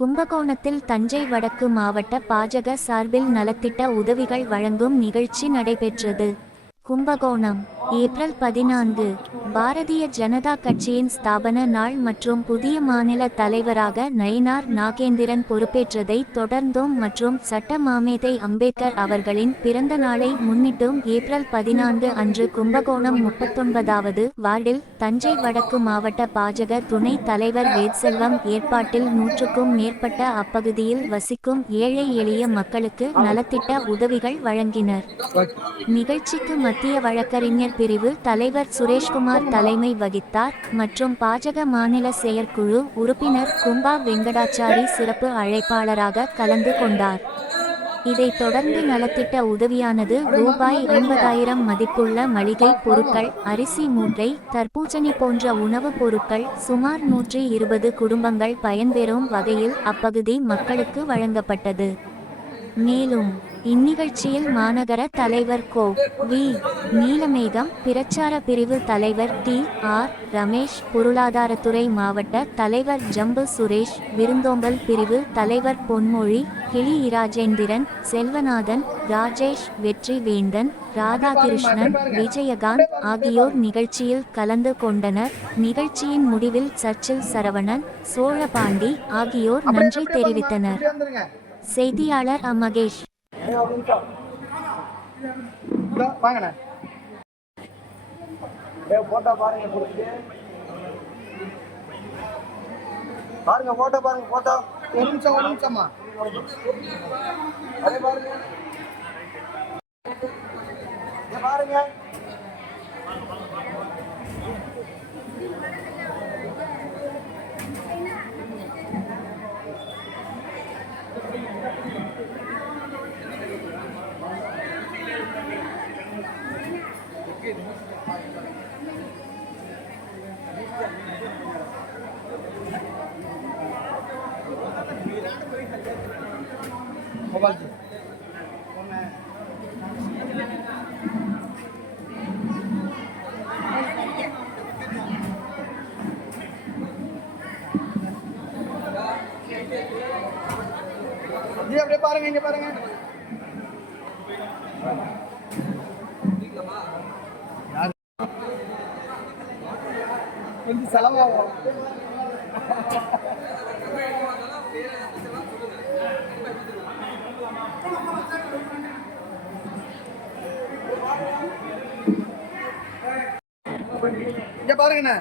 கும்பகோணத்தில் தஞ்சை வடக்கு மாவட்ட பாஜக சார்பில் நலத்திட்ட உதவிகள் வழங்கும் நிகழ்ச்சி நடைபெற்றது. கும்பகோணம் ஏப்ரல் 14 பாரதிய ஜனதா கட்சியின் ஸ்தாபன நாள் மற்றும் புதிய மாநில தலைவராக நயினார் நாகேந்திரன் பொறுப்பேற்றதை தொடர்ந்தும் மற்றும் சட்ட மாமேதை அம்பேத்கர் அவர்களின் பிறந்த நாளை முன்னிட்டும் ஏப்ரல் 14 அன்று கும்பகோணம் 39வது வார்டில் தஞ்சை வடக்கு மாவட்ட பாஜக துணை தலைவர் வேட்செல்வம் ஏற்பாட்டில் 100க்கும் மேற்பட்ட அப்பகுதியில் வசிக்கும் ஏழை எளிய மக்களுக்கு நலத்திட்ட உதவிகள் வழங்கினர். நிகழ்ச்சிக்கு மத்திய வழக்கறிஞர் பிரிவு தலைவர் சுரேஷ்குமார் தலைமை வகித்தார் மற்றும் பாஜக மாநில செயற்குழு உறுப்பினர் கும்பா வெங்கடாச்சாரி சிறப்பு அழைப்பாளராக கலந்து கொண்டார். இதைத் தொடர்ந்து நலத்திட்ட உதவியானது ரூபாய் 50,000 மதிப்புள்ள மளிகை பொருட்கள், அரிசி மூட்டை, தர்பூசணி போன்ற உணவுப் பொருட்கள் சுமார் 120 குடும்பங்கள் பயன்பெறும் வகையில் அப்பகுதி மக்களுக்கு வழங்கப்பட்டது. மேலும் இந்நிகழ்ச்சியில் மாநகர தலைவர் கோ. வி. நீலமேகம், பிரச்சார பிரிவு தலைவர் டி. ஆர். ரமேஷ், பொருளாதாரத்துறை மாவட்ட தலைவர் ஜம்பு சுரேஷ், விருந்தோம்பல் பிரிவு தலைவர் பொன்மொழி, கிளி இராஜேந்திரன், செல்வநாதன், ராஜேஷ், வெற்றி வேந்தன், ராதாகிருஷ்ணன், விஜயகாந்த் ஆகியோர் நிகழ்ச்சியில் கலந்து கொண்டனர். நிகழ்ச்சியின் முடிவில் சர்ச்சில் சரவணன், சோழபாண்டி ஆகியோர் நன்றி தெரிவித்தனர். செய்தியாளர் மகேஷ். பாருங்க போட்டோ, பாருங்க போட்டோ. ஒரு நிமிஷமா அதே பாருங்க பாருங்க. அப்படியே பாருங்க, இங்க பாருங்க. கொஞ்சம் செலவாகும். இங்க பாருங்கண்ணா.